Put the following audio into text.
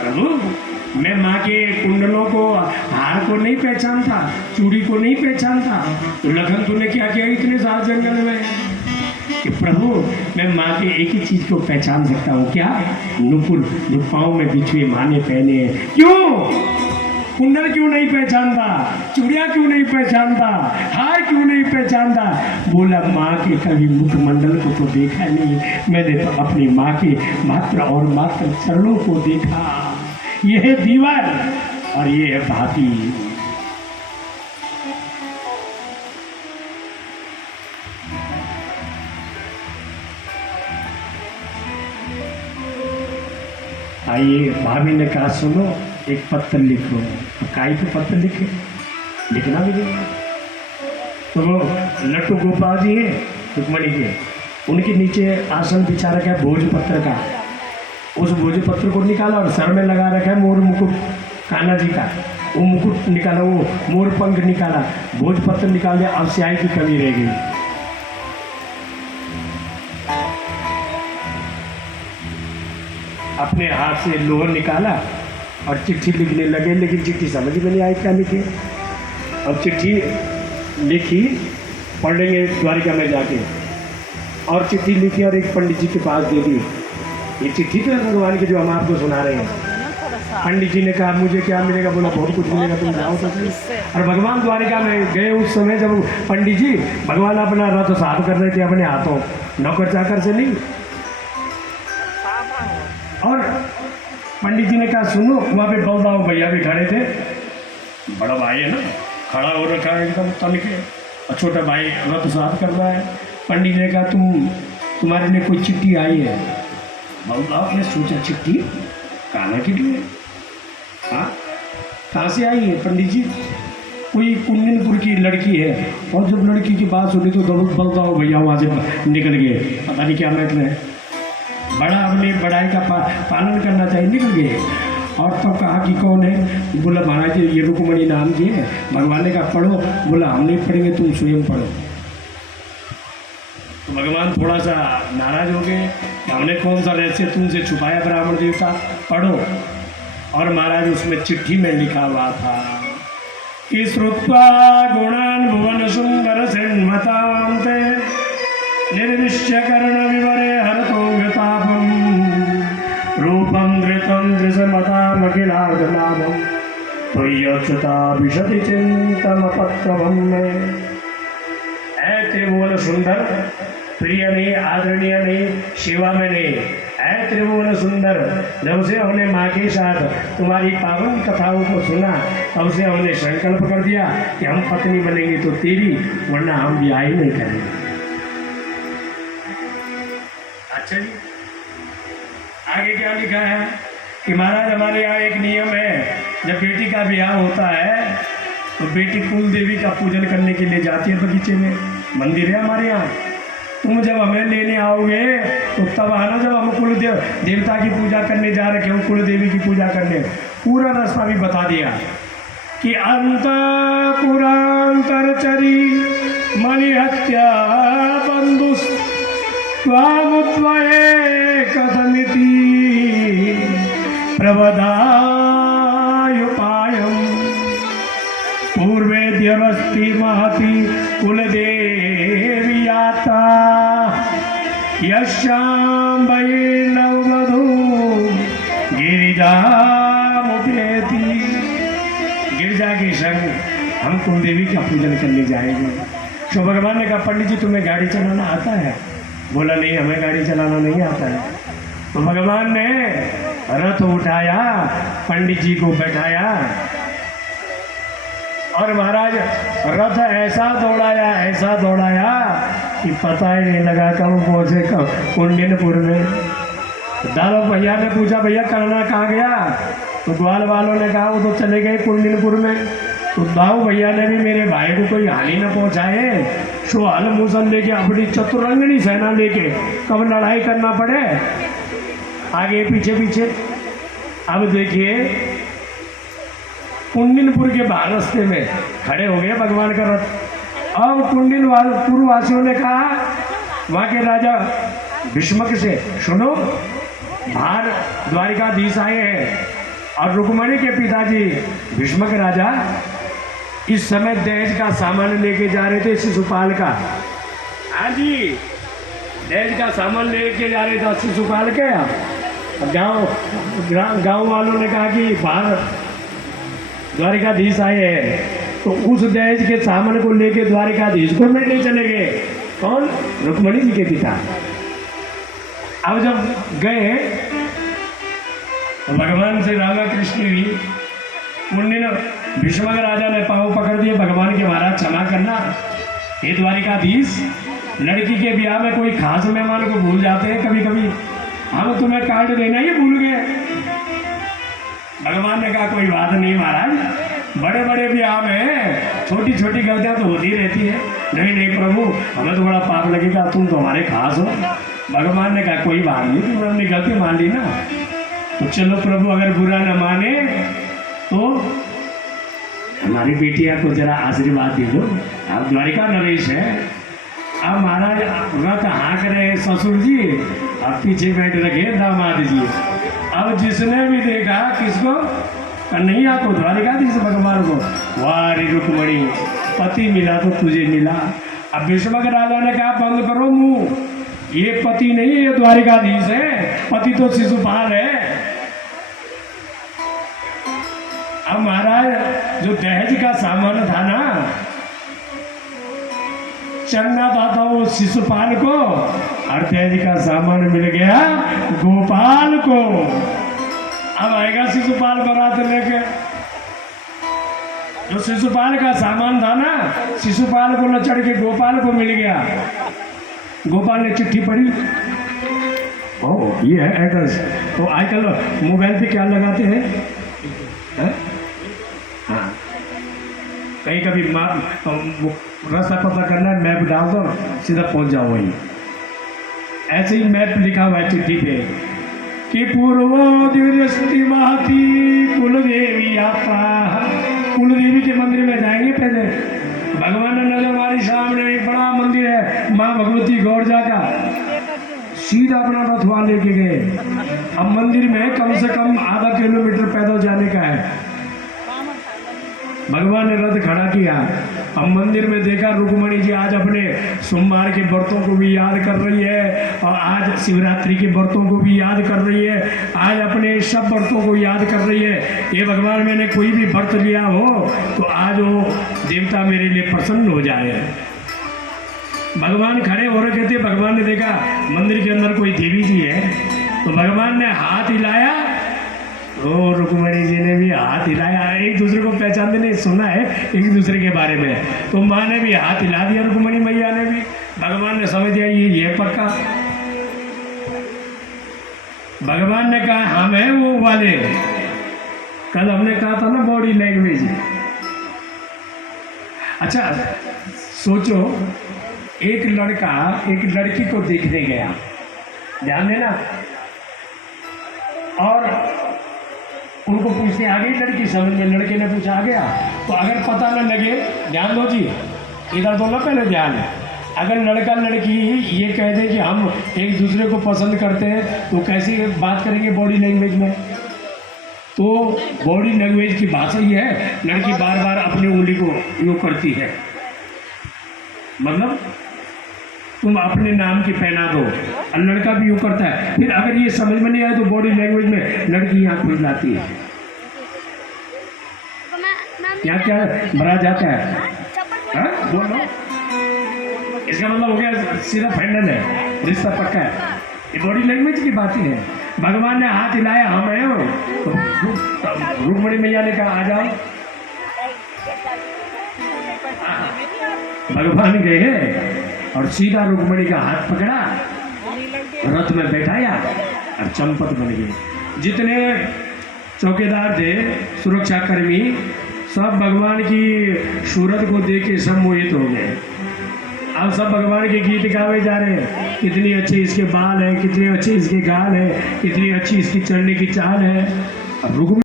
प्रभु मैं माँ के कुंडलों को, हार को नहीं पहचानता, चूड़ी को नहीं पहचानता, तो लखन तूने क्या किया इतने साल जंगल में? कि प्रभु मैं माँ के एक ही चीज को पहचान सकता हूँ, क्या? नुपुर जो पाँव में बिछुए माँ ने पहने हैं। क्यों? कुंडल क्यों नहीं पहचानता? चूड़िया क्यों नहीं पहचानता? हार क्यों नहीं पहचानता? बोला माँ के कभी मुखमंडल को तो देखा नहीं, मैंने तो अपनी माँ के मात्र और मात्र चरणों को देखा। यह है दीवार और ये है भाती। आइए, भाभी ने कहा सुनो एक पत्र लिखो। काई पे पत्र लिखे, लिखना भी नहीं। तो वो लट्टू गोपाल जी हैं रुक्मणी के, उनके नीचे आसन बिछा रखा है भोजपत्र का। उस भोजपत्र को निकाला और सर में लगा रखा है मोर मुकुट कान्हा जी का। वो मुकुट निकाला, वो मोर पंख निकाला, भोजपत्र निकाल दिया। अब स्याही की कमी रह गई। अपने हाथ से लोहर निकाला और चिट्ठी लिखने लगे, लेकिन चिट्ठी समझ में नहीं आई क्या लिखे। अब चिट्ठी लिखी, पढ़ लेंगे द्वारिका में जाके, और चिट्ठी लिखी और एक पंडित जी के पास दे दी। ये चिट्ठी तो भगवान की जो हम आपको सुना रहे हैं। पंडित जी ने कहा मुझे क्या मिलेगा? बोला बहुत कुछ मिलेगा, तुम जाओ तो सही। और भगवान द्वारिका में गए उस समय जब पंडित जी, भगवान अपना रथ साफ कर रहे थे अपने हाथों, नौकर चाकर से नहीं। और पंडित जी ने कहा सुनो, वहाँ पे बलदाऊ भैया भी खड़े थे, बड़ा भाई है ना, खड़ा हो रखा है एकदम तन के, और छोटा भाई रथ साफ कर रहा है। पंडित जी ने कहा तुम्हारे लिए कोई चिट्ठी आई है? बलदाऊ ने सोचा चिट्ठी कान्हा के लिए? हाँ, कहाँ से आई है पंडित जी? कोई कुंदनपुर की लड़की है। और जब लड़की की बात सुनी तो बलदाऊ भैया वहाँ से निकल गए, पता नहीं क्या मैटर है। बड़ा अपनी बड़ाई का पालन करना चाहिए, निकल गए। और तब कहा कि कौन है? बोला महाराज ये रुक्मणी नाम की है। भगवान ने कहा पढ़ो। बोला हम नहीं पढ़ेंगे, तुम स्वयं पढ़ो। तो भगवान थोड़ा सा नाराज हो गए कि हमने कौन सा रहस्य तुमसे छुपाया ब्राह्मण देवता, पढ़ो। और महाराज उसमें चिट्ठी में लिखा हुआ था कि श्रुत्वा गुणान भुवन सुंदर सिन्मतांते निर्विश्य कर्ण विवरे हरतो गतापम रूपम धृतम दृशमतामखिलार्धलाभम त्वय्यच्युता विशति चिंतमपत्रवम में। ऐ त्रिभुवन सुंदर, प्रिय ने, आदरणीय ने, शिवा में ने, ऐ त्रिभुवन सुंदर, जब से हमने माँ के साथ तुम्हारी पावन कथाओं को सुना तब से हमने संकल्प कर दिया कि हम पत्नी बनेंगे तो तेरी, वरना हम ब्याह ही नहीं करेंगे। अच्छा जी, आगे क्या लिखा है कि महाराज हमारे यहाँ एक नियम है, जब बेटी का ब्याह होता है तो बेटी कुल देवी का पूजन करने के लिए जाती है बगीचे में, मंदिर है हमारे यहाँ। तुम जब हमें लेने आओगे तो तब आना, जब हम कुल देवता की पूजा करने जा रखे हो, कुल देवी की पूजा करने। पूरा रास्ता भी बता दिया कि अंतपुरांतरचरी मणिहत्या बंधुस त्वामुत्वये कथमिति प्रवदायुपायम् पूर्वेद्यरस्ति महति कुलदेवी याता यस्यां वैर्नववधू गिरिजामुपेति। गिरिजा के संग हम कुलदेवी का पूजन करने जाएंगे। तो भगवान ने कहा पंडित जी तुम्हें गाड़ी चलाना आता है? बोला नहीं, हमें गाड़ी चलाना नहीं आता है। तो भगवान ने रथ उठाया, पंडित जी को बैठाया और महाराज रथ ऐसा दौड़ाया कि पता ही नहीं लगा कब पहुंचे कुंडनपुर में। दालो भैया ने पूछा भैया करना कहाँ गया? तो ग्वाल वालों ने कहा वो तो चले गए कुंडनपुर में। तो दाऊ भैया ने भी मेरे भाई को कोई हानि न पहुंचाए, सो हल मूसल लेके अपनी चतुरंगनी सेना लेके कब लड़ाई करना पड़े, आगे पीछे पीछे। अब देखिए कुंडनपुर के बाहर रास्ते में खड़े हो गए भगवान का रथ। अब कुंडनपुर वासियों ने कहा वहाँ के राजा भीष्मक से, सुनो बाहर द्वारिकाधीश आए हैं, और रुक्मणी के पिताजी भीष्मक राजा इस समय दहेज का सामान लेके जा रहे थे शिशुपाल का। हाँ जी, दहेज का सामान लेके जा रहे थे शिशुपाल के। गांव वालों ने कहा कि बाहर द्वारिकाधीश आए हैं, तो उस दहेज के सामान को लेके द्वारिकाधीश को मिलने चले गए। कौन? रुक्मणी जी के पिता। अब जब गए तो भगवान श्री रामा कृष्ण भी मुन्नी ने भीष्मक राजा ने पाँव पकड़ दिए, भगवान के महाराज क्षमा करना, हे द्वारिकाधीश, लड़की के ब्याह में कोई खास मेहमान को भूल जाते हैं कभी कभी, हम तुम्हें कार्ड देना ही भूल गए। भगवान ने कहा कोई बात नहीं महाराज, बड़े बड़े ब्याह में छोटी छोटी गलतियां तो होती रहती है। नहीं नहीं प्रभु, हमें तो बड़ा पाप लगेगा, तुम तो हमारे खास हो। भगवान ने कहा कोई बात नहीं, तुमने अपनी गलती मान ली ना, तो चलो प्रभु अगर बुरा न माने तो हमारी बेटिया को जरा आशीर्वाद दे दो। आप द्वारिका नरेश है। अब महाराज रथ हाँक रहे ससुर जी, अब पीछे बैठ रखे दामाद जी। अब जिसने भी देखा किसको? कन्हैया को, द्वारिकाधीश भगवान को। वारी रुक्मणी, पति मिला तो तुझे मिला। अब भीष्मक राजा ने कहा बंद करो मुंह, ये पति नहीं है, ये द्वारिकाधीश है, पति तो शिशुपाल है। अब महाराज जो दहेज का सामान था ना, चलना था वो शिशुपाल को, और दहेज का सामान मिल गया गोपाल को। अब आएगा शिशुपाल बारात लेके। जो शिशुपाल का सामान था ना, शिशुपाल को न चढ़ के गोपाल को मिल गया। गोपाल ने चिट्ठी पढ़ी, ओह ये है एड्रेस। तो आजकल मोबाइल पे क्या लगाते हैं, हाँ, कहीं कभी रास्ता पता करना है, मैप डाल दो, सीधा पहुंच जाओ वहीं। ऐसे ही मैप लिखा हुआ है चिट्ठी पे कि पूर्वोदय महती कुलदेवी यात्रा। कुलदेवी के मंदिर में जाएंगे पहले। भगवान ने नजर मारी, सामने एक बड़ा मंदिर है माँ भगवती गौरजा का, सीधा अपना रथवा लेके गए। अब मंदिर में कम से कम आधा किलोमीटर पैदल जाने का है। भगवान ने रथ खड़ा किया। अब मंदिर में देखा रुक्मणी जी आज अपने सोमवार के व्रतों को भी याद कर रही है, और आज शिवरात्रि के व्रतों को भी याद कर रही है, आज अपने सब व्रतों को याद कर रही है। ये भगवान मैंने कोई भी व्रत लिया हो तो आज वो देवता मेरे लिए प्रसन्न हो जाए। भगवान खड़े हो रखे थे। भगवान ने देखा मंदिर के अंदर कोई देवी जी है, तो भगवान ने हाथ हिलाया, तो रुक्मणी जी ने भी हाथ हिलाया। एक दूसरे को पहचानते नहीं, सुना है एक दूसरे के बारे में, तो माँ ने भी हाथ हिला दिया, रुक्मणी मैया ने भी। भगवान ने समझ दिया ये पक्का। भगवान ने कहा हम हैं वो वाले, कल हमने कहा था ना बॉडी लैंग्वेज। अच्छा सोचो, एक लड़का एक लड़की को देखने गया, ध्यान देना, और उनको पूछने आ गई लड़की समझ में, लड़के ने पूछा आ गया। तो अगर पता न लगे, ध्यान दो जी, इधर दो ना पहले ध्यान है। अगर लड़का लड़की ये कह दे कि हम एक दूसरे को पसंद करते हैं, तो कैसी बात करेंगे बॉडी लैंग्वेज में? तो बॉडी लैंग्वेज की भाषा ही है, लड़की बार बार अपनी उंगली को यूँ करती है, मतलब तुम अपने नाम की पहना दो, और लड़का भी यूँ करता है। फिर अगर ये समझ में नहीं आए तो बॉडी लैंग्वेज में लड़की यहाँ खुजलाती है, यहाँ क्या भरा जाता है, बोलो। इसका मतलब हो गया सीधा फाइनल है, रिश्ता पक्का है। ये बॉडी लैंग्वेज की बात ही है। भगवान ने हाथ हिलाया, हम आए हो, तो रुक्मणी मैया ने कहा आ जाओ। भगवान गए और सीधा रुक्मणी का हाथ पकड़ा, रथ में बैठाया और चंपत बन गए। जितने चौकीदार थे, सुरक्षा कर्मी, सब भगवान की सूरत को देख के सब मोहित हो गए। अब सब भगवान के गीत गावे जा रहे हैं, कितनी अच्छे इसके बाल हैं, कितने अच्छे इसके गाल हैं, कितनी अच्छी इसकी चढ़ने की चाल है। अब रुक्मणी